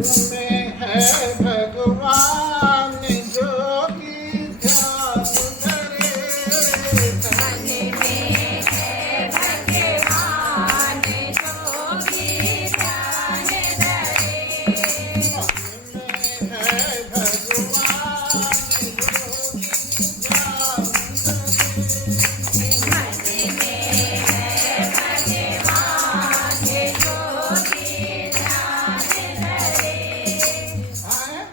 में है भगवान जोगी ध्यान धरे। मन में है भगवान जोगी ध्यान धरे। मन में है भगवान जोगी ध्यान धरे। मन में है भगवान जोगी ध्यान धरे। हाँ,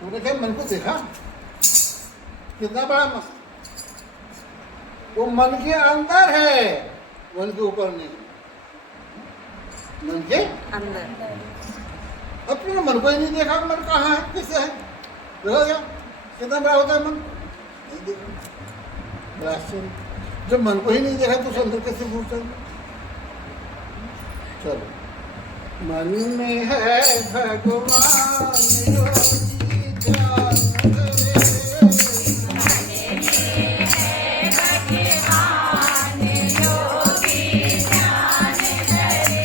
तूने क्या मन को देखा कितना बड़ा मन, वो मन के अंदर है, मन के ऊपर नहीं। मन के अंदर अब तुमने मन को ही नहीं देखा, मन कहाँ है, किससे है, देखो क्या कितना बड़ा होता है मन, नहीं देखा। बड़ा आश्चर्य, जब मन को ही नहीं देखा तो उसे अंदर कैसे घुसता है। चलो, मन में है भगवान योगी ध्यान धरे। भगवान योगी ध्यान धरे।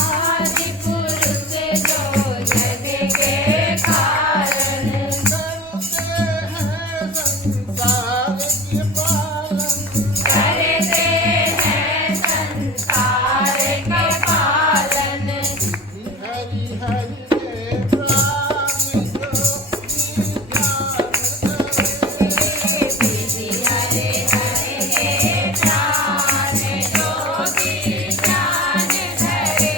आदि पुरुष जो जग के कारण। करते हैं संसार के पालन। हरि हरि के प्राण योगी ध्यान धरे। विधि हरे हरे हे प्राण योगी ध्यान धरे।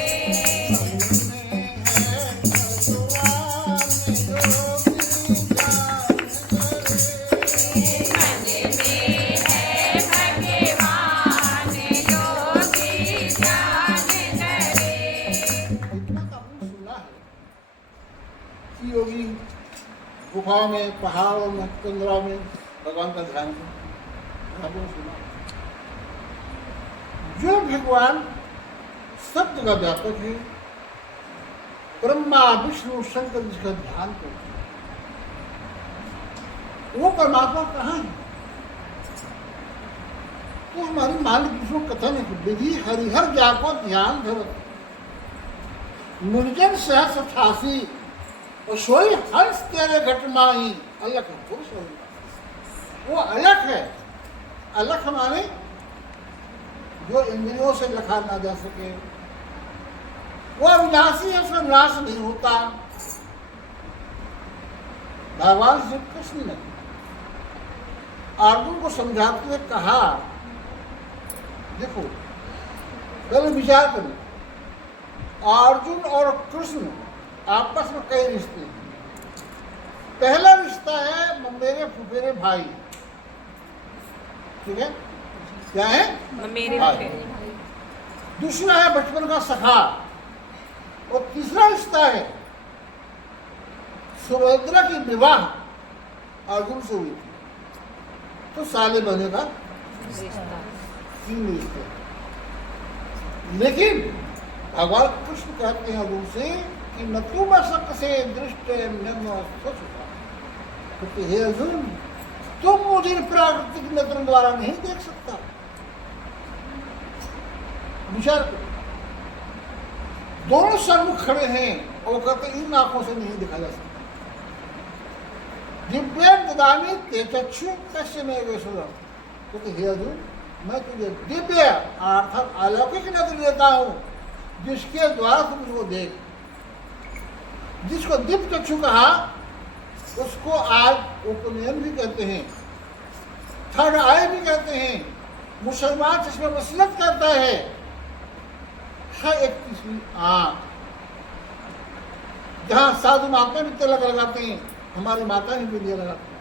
मन में है भगवान योगी ध्यान धरे। इतना तो आपने सुना है कि योगी गुफाओं में, पहाड़ों में, तंद्राओं में भगवान का ध्यान करते, आपने सुना। जो भगवान सब जगह व्यापक है, ब्रह्मा विष्णु शंकर जिसका ध्यान करते हैं, वो परमात्मा कहाँ है? तो हमारी मालिक विष्णु कथन है कि विधि हरिहर जाको ध्यान धरो, निर्जन सहस ठासी और सोई हंस तेरे घट माही। अलख पुरुष है, वो अलख है। अलख हमारे जो इंद्रियों से लखा ना जा सके, वो अविनाशी है, उसका नाश नहीं होता। भगवान श्री कृष्ण ने अर्जुन को समझाते हुए कहा, देखो पहले विचार करो, अर्जुन और कृष्ण आपस में कई रिश्ते हैं। पहला रिश्ता है मेरे फुफेरे भाई, ठीक है, क्या है मेरे भाई। दूसरा है बचपन का सखा, और तीसरा रिश्ता है सुभद्रा की विवाह अर्जुन से हुई थी, तो साले बने का तीन रिश्ते। लेकिन भगवान कृष्ण कहते हैं अर्जुन से कि न तुम शक से दृष्ट क्योंकि हे अर्जुन, तुम मुझे प्राकृतिक नेत्र द्वारा नहीं देख सकता। विचार करो, दोनों सम्मुख खड़े हैं और कहते इन आंखों से नहीं देखा जा सकता। दिव्य ददामी ते चक्षु कश्य में वेश्वरम, क्योंकि हे अर्जुन, मैं तुझे दिव्य अर्थात अलौकिक नेत्र देता हूं, जिसके द्वारा तुम उसको देख। जिसको दिव्य चक्षु कहा उसको आज उपनयन भी कहते हैं, थर्ड आई भी कहते हैं। मुसलमान जिसमें मसलत करता है एक तीसरी आंख, जहां साधु माता भी तिलक लगाते हैं, हमारी माता भी बिंदिया लगाते हैं।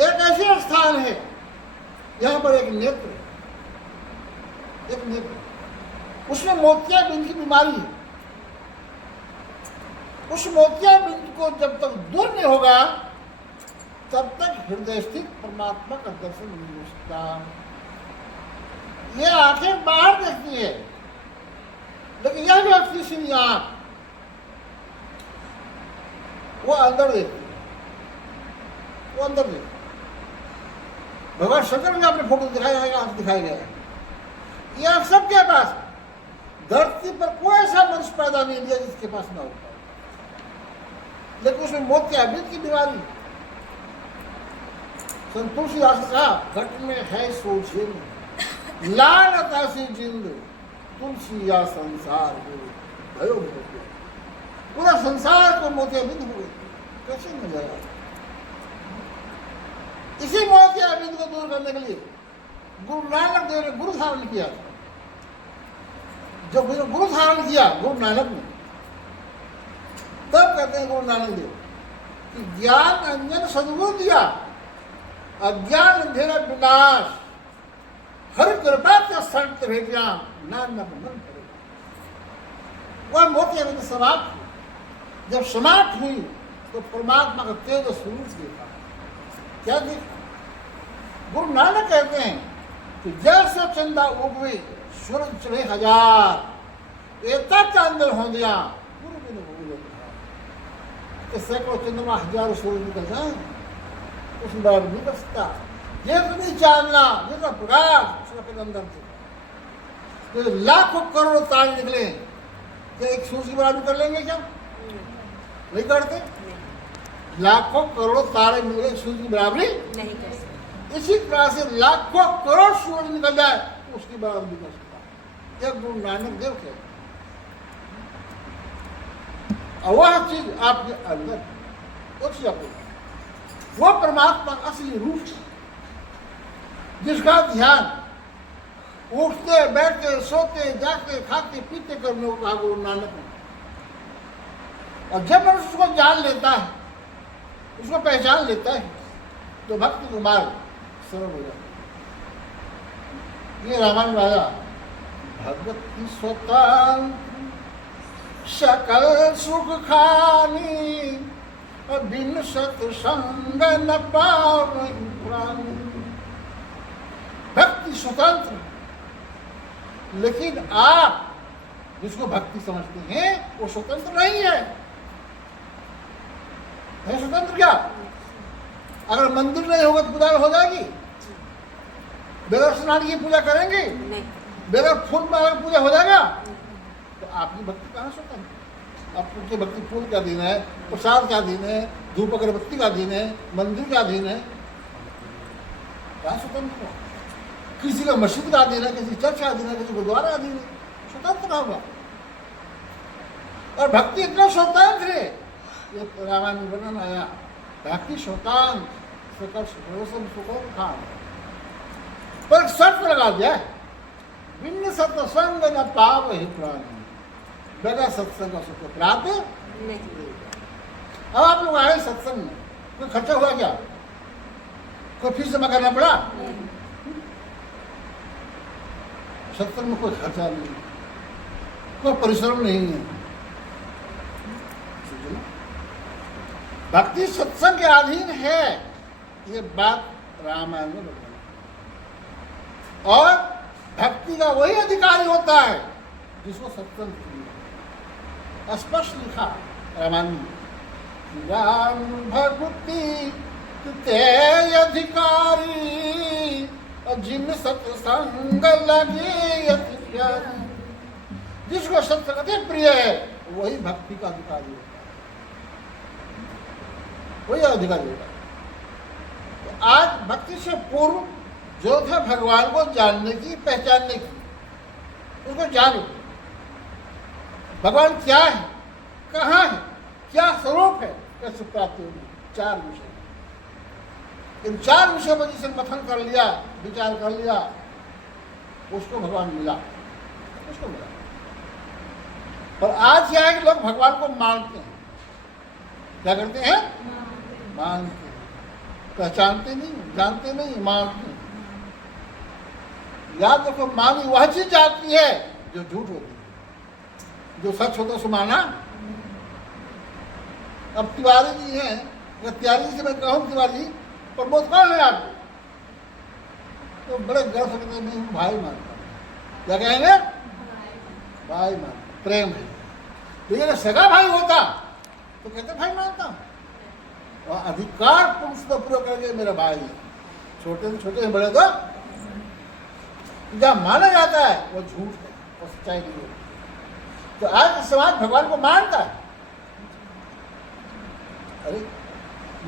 एक ऐसे स्थान है यहाँ पर एक नेत्र, एक नेत्र, उसमें मोतियाबिंद की बीमारी है। उस मोतियाबिंद को जब तक दूर नहीं होगा तब तक हृदय स्थित परमात्मा का दर्शन नहीं हो सकता। ये आंखें बाहर देखती है, लेकिन यह व्यक्ति सिर्फ आंख वो अंदर देखती है, वो अंदर देखती है। भगवान शंकर ने अपने फोटो दिखाया है, आंख दिखाया गया है। ये आप सबके पास है। धरती पर कोई ऐसा मनुष्य पैदा नहीं लिया जिसके पास ना होता, लेकिन उसमें मोतियाबिंद की बीमारी। संत तुलसीदास ने कहा, घट में है सोचे में लालता से जिंद, तुलसी या संसार को भयो मोतिया। पूरा संसार को मोतियाबिंद हो गई, कैसे न जाएगा। इसी मोतियाबिंद को दूर करने के लिए गुरु नानक देव ने गुरु धारण किया था। जब गुरु धारण किया गुरु नानक ने, तब कहते हैं गुरु नानक देव कि ज्ञान अंजन सद्गुरु दिया, अज्ञान अंधेरा विनाश, हर कृपा के संत भेटिया नानक मन करे। वह मोतियाबिंद समाप्त हुई। जब समाप्त हुई तो परमात्मा का तेज स्वरूप देखा। क्या देखा? गुरु नानक कहते हैं कि जैसे चंदा उगवे सूरज चढ़े हजार, एता चांदर हो गया गुरु बिन भूल कि सैकड़ों चंद्रमा हजारों सूरज निकल जाए, उस बार नहीं बसता। ये तो नहीं जानना, ये तो प्रकाश उसके अंदर से। तो लाखों करोड़ों तारे निकले, क्या एक सूरज की बराबरी कर लेंगे? क्या नहीं करते? लाखों करोड़ों तारे मिले, सूरज की बराबरी नहीं कर सकते। इसी तरह से लाखों करोड़ सूरज निकल जाए तो उसकी बराबरी नहीं कर सकता। यह गुरु नानक देव के और वह चीज आपके अंदर, वो चीज आपको, वो परमात्मा का असली रूप है, जिसका ध्यान उठते बैठते सोते जागते खाते पीते करने को कहा गुरु नानक ने। और जब मनुष्य उसको जान लेता है, उसको पहचान लेता है, तो भक्ति का मार्ग सरल हो जाता है। ये रामायण में आया, भगवती स्वतंत्र सकल सुख खानी, बिन सत्संग न पावै प्राणी। भक्ति स्वतंत्र, लेकिन आप जिसको भक्ति समझते हैं वो स्वतंत्र नहीं है। है स्वतंत्र क्या? अगर मंदिर नहीं होगा तो पूजा हो जाएगी? बगैर स्नान की पूजा करेंगे? नहीं। बगैर फूल माला की पूजा हो जाएगा? तो आपकी भक्ति कहाँ स्वतंत्र? आपकी भक्ति फूल का दिन है, प्रसाद का दिन है, धूप अगरबत्ती का दिन है, मंदिर का दिन है, कहाँ स्वतंत्र? किसी का मस्जिद का दिन है, किसी चर्च का दिन है, किसी गुरुद्वारा का दिन है, स्वतंत्र होगा। और भक्ति इतना स्वतंत्र है, ये रामायण में वर्णन आया, भक्ति स्वतंत्र सकल सुखों खान। पर शर्त लगा दिया, बिन सत्संग न पावै प्राणी, बगैर सत्संग का सुख प्राप्त नहीं। अब आप लोग आए सत्संग में, कोई खर्चा हुआ क्या? कोई फीस जमा करना पड़ा? सत्संग में कोई खर्चा नहीं, कोई परिश्रम नहीं है। भक्ति सत्संग के अधीन है, ये बात रामायण में बताई। और भक्ति का वही अधिकारी होता है जिसको सत्संग चाहिए। स्पष्ट लिखा रामायण में, राम भक्ति ते अधिकारी, जिन सत्संग लगे अति प्यारी। जिसको सत्संग अति प्रिय है वही भक्ति का अधिकारी होता है, वही अधिकारी होता है। तो आज भक्ति से पूर्व जो था भगवान को जानने की, पहचानने की, उसको जानो। भगवान क्या है, कहाँ है, क्या स्वरूप है, कैसे प्राप्त होगी, 4 विषय। इन 4 विषयों पर जिसे मथन कर लिया, विचार कर लिया, उसको भगवान मिला, उसको मिला। पर आज क्या है कि लोग भगवान को मानते हैं। क्या करते हैं? मानते हैं, पहचानते नहीं, जानते नहीं, मानते हैं। याद रखो, मानी वह चीज जाती है जो झूठ होती है, जो सच होता है सो माना। अब तिवारी जी हैं, अगर तिवारी जी से मैं कहूँ तिवारी जी प्रमोद कौन है आपको, तो बड़े गर्व से कहते हैं भाई मानता हूँ। क्या कहेंगे? भाई मानता, प्रेम है। लेकिन सगा भाई होता तो कहते भाई मानता हूँ। और अधिकार पुरुष को पूरा करके मेरा भाई है, छोटे से छोटे बड़े तो। जहाँ माना जाता है वो झूठ है, वो सच्चाई नहीं है। तो आज का समाज भगवान को मानता है। अरे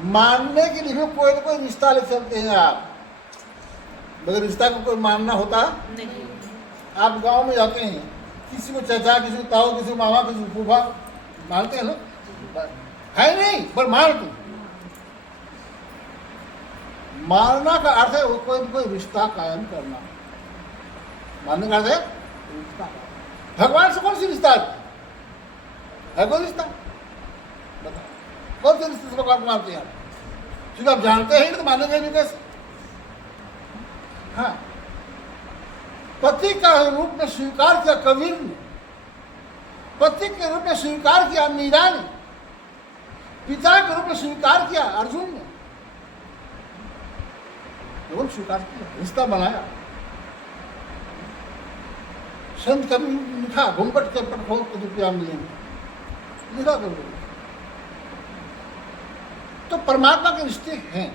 मानने के लिए भी कोई ना कोई रिश्ता ले चलते हैं आप, मगर रिश्ता को कोई मानना होता नहीं। आप गांव में जाते हैं, किसी को चाचा, किसी को ताऊ, किसी को मामा, किसी को फूफा मानते हैं ना, है नहीं पर मानते हैं। मानना का अर्थ है वो कोई न कोई रिश्ता कायम करना। मानने का अर्थ है रिश्ता। भगवान से कौन सी रिश्ता है कोई रिश्ता? बताओ कौन से रिश्ते से भगवान को मानते हैं आप? क्योंकि आप जानते हैं तो मानेंगे नहीं कैसे? हाँ, पति का रूप में स्वीकार किया कबीर ने, पति के रूप में स्वीकार किया मीरा ने, पिता के रूप में स्वीकार किया अर्जुन ने। केवल स्वीकार किया, रिश्ता बनाया। संत कभी लिखा, घूंघट के पट खोल तो रुपया मिलेंगे, लिखा कभी। तो परमात्मा के रिश्ते हैं,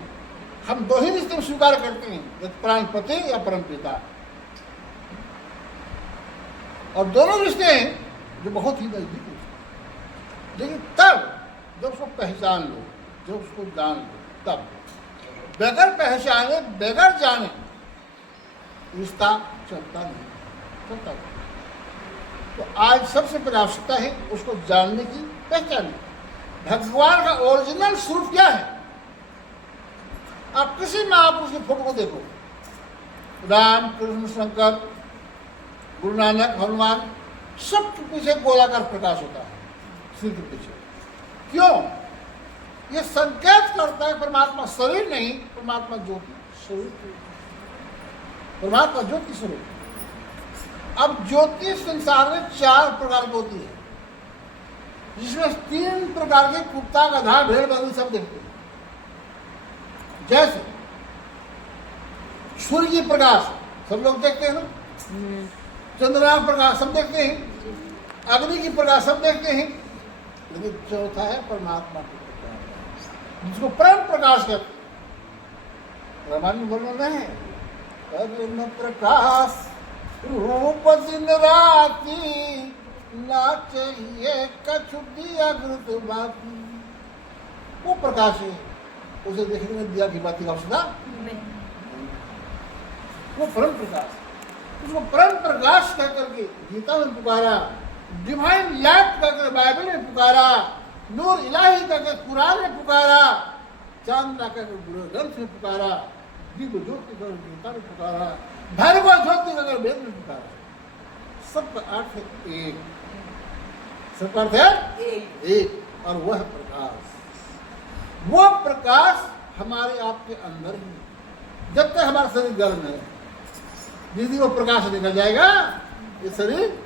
हम दो ही रिश्ते में स्वीकार करते हैं, एक प्राण पति या परम पिता। और दोनों रिश्ते हैं जो बहुत ही नजदीक रिश्ते, लेकिन तब जब उसको पहचान लो, जब उसको जान लो, तब बगैर पहचाने बगैर जाने रिश्ता चलता नहीं, चलता नहीं। तो आज सबसे पहले आवश्यकता है उसको जानने की, पहचानने। भगवान का ओरिजिनल स्वरूप क्या है? आप किसी महापुरुष की फोटो को देखो, राम, कृष्ण, शंकर, गुरु नानक, हनुमान, सबके पीछे गोलाकार प्रकाश होता है सिर के पीछे। क्यों? ये संकेत करता है परमात्मा शरीर नहीं, परमात्मा ज्योति स्वरूप, परमात्मा ज्योति स्वरूप। अब ज्योति संसार में 4 प्रकार की होती है, जिसमें 3 प्रकार के कुत्ता, गधा, भेड़, बकरी सब देखते हैं। जैसे सूर्य की प्रकाश सब लोग देखते हैं ना, चंद्रमा प्रकाश सब देखते हैं, अग्नि की प्रकाश सब देखते हैं, लेकिन चौथा है परमात्मा की प्रकाश, जिसको परम प्रकाश कहते हैं। रामायण में बोलना है, परम प्रकाश रूप दिन राती, ना चाहिए कछु दिया गुरु बाती। वो प्रकाश है, उसे देखने में दिया की बाती का आवश्यकता नहीं। वो परम प्रकाश, उसको परम प्रकाश कह करके गीता में पुकारा, डिवाइन लाइट कहकर बाइबल में पुकारा, नूर इलाही कहकर कुरान में पुकारा, चांदा कहकर गुरु ग्रंथ में पुकारा, दिव्य ज्योति कहकर गीता में पुकारा, भैरव ज्योति कहकर वेद में पुकारा। सबका अर्थ है एक, सबका अर्थ है एक, और वह प्रकाश, वो प्रकाश हमारे आपके अंदर ही। जब तक हमारा शरीर गर्म है, जिस दिन वो प्रकाश निकल जाएगा, ये शरीर